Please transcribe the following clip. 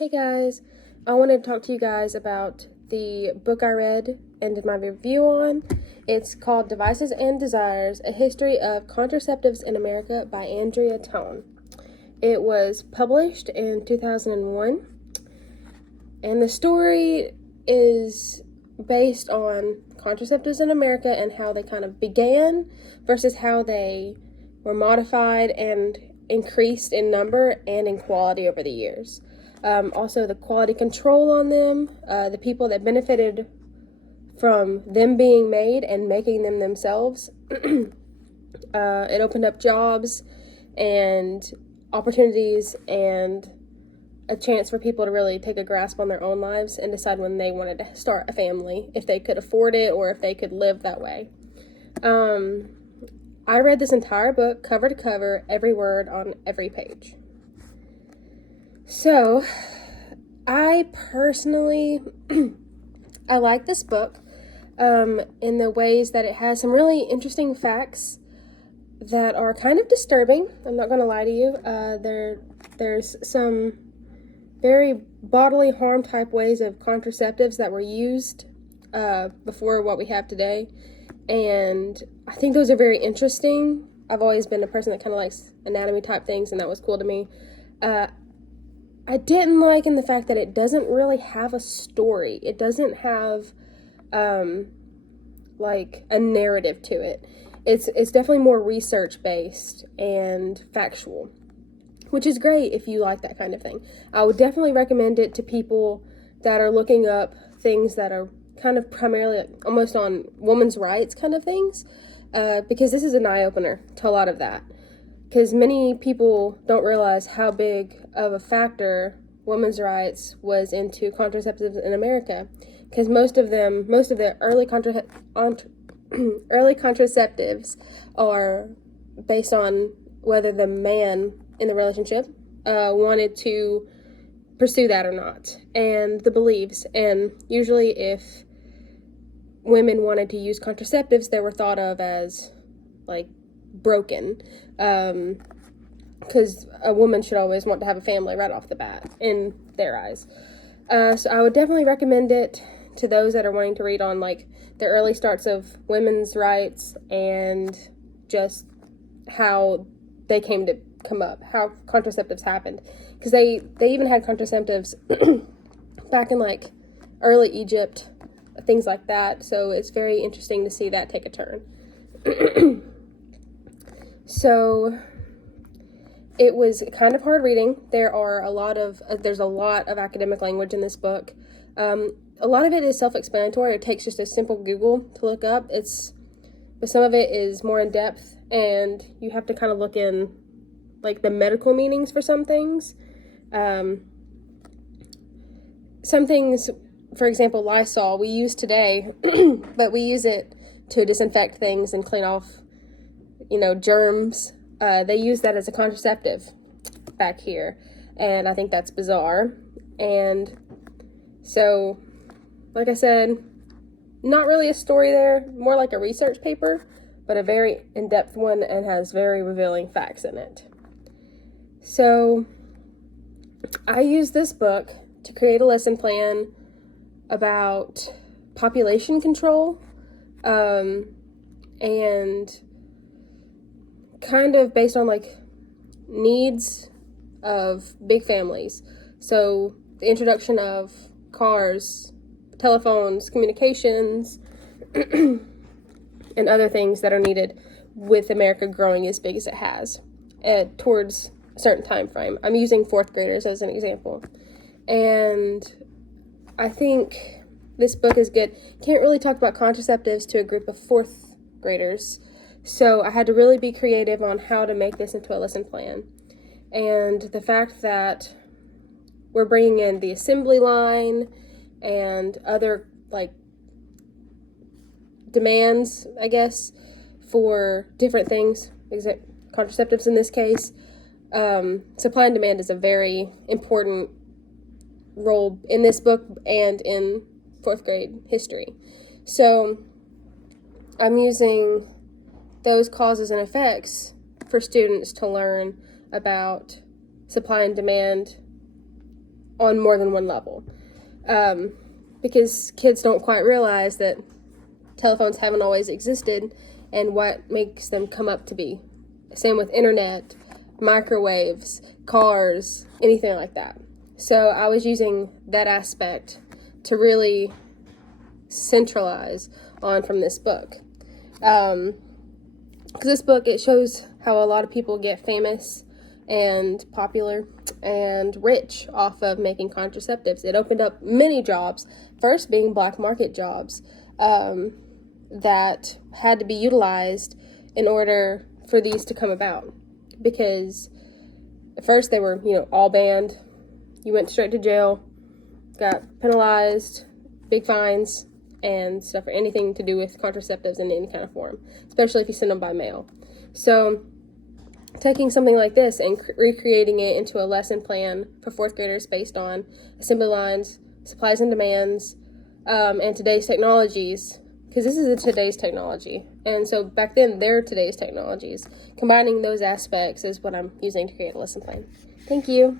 Hey guys, I wanted to talk to you guys about the book I read and did my review on. It's called Devices and Desires, A History of Contraceptives in America by Andrea. It was published in 2001, and the story is based on contraceptives in America and how they kind of began versus how they were modified and increased in number and in quality over the years. Also, the quality control on them, the people that benefited from them being made and making them themselves. It opened up jobs and opportunities and a chance for people to really take a grasp on their own lives and decide when they wanted to start a family, if they could afford it or if they could live that way. I read this entire book cover to cover, every word on every page. So, I personally, I like this book in the ways that it has some really interesting facts that are kind of disturbing. I'm not going to lie to you. There's some very bodily harm type ways of contraceptives that were used before what we have today. And I think those are very interesting. I've always been a person that kind of likes anatomy type things, and that was cool to me. I didn't like in the fact that it doesn't really have a story. It doesn't have like a narrative to it. It's definitely more research based and factual, which is great if you like that kind of thing. I would definitely recommend it to people that are looking up things that are kind of primarily like almost on women's rights kind of things, because this is an eye-opener to a lot of that. Because many people don't realize how big of a factor women's rights was into contraceptives in America. Because most of the early contraceptives are based on whether the man in the relationship wanted to pursue that or not, and the beliefs. And usually if women wanted to use contraceptives, they were thought of as like broken, because a woman should always want to have a family right off the bat in their eyes. So I would definitely recommend it to those that are wanting to read on like the early starts of women's rights and just how they come up, how contraceptives happened, because they even had contraceptives back in like early Egypt, things like that. So it's very interesting to see that take a turn. So it was kind of hard reading. There's a lot of academic language in this book. A lot of it is self-explanatory. It takes just a simple Google to look up. But some of it is more in depth, and you have to kind of look in like the medical meanings for some things. Some things, for example, Lysol, we use today, but we use it to disinfect things and clean off germs. They use that as a contraceptive back here, and I think that's bizarre. And so, like I said, not really a story there, more like a research paper, but a very in-depth one and has very revealing facts in it. So, I used this book to create a lesson plan about population control, and kind of based on like needs of big families. So the introduction of cars, telephones, communications, and other things that are needed with America growing as big as it has towards a certain time frame. I'm using fourth graders as an example. And I think this book is good. Can't really talk about contraceptives to a group of fourth graders. So I had to really be creative on how to make this into a lesson plan. And the fact that we're bringing in the assembly line and other like demands, I guess, for different things, contraceptives in this case, supply and demand is a very important role in this book and in fourth grade history. So I'm using those causes and effects for students to learn about supply and demand on more than one level. Because kids don't quite realize that telephones haven't always existed and what makes them come up to be. Same with internet, microwaves, cars, anything like that. So I was using that aspect to really centralize on from this book. Because this book, it shows how a lot of people get famous and popular and rich off of making contraceptives. It opened up many jobs, first being black market jobs that had to be utilized in order for these to come about. Because at first they were, all banned. You went straight to jail, got penalized, big fines, and stuff for anything to do with contraceptives in any kind of form, especially if you send them by mail. So taking something like this and recreating it into a lesson plan for fourth graders based on assembly lines, supplies and demands, and today's technologies, because this is today's technology. And so back then, they're today's technologies. Combining those aspects is what I'm using to create a lesson plan. Thank you.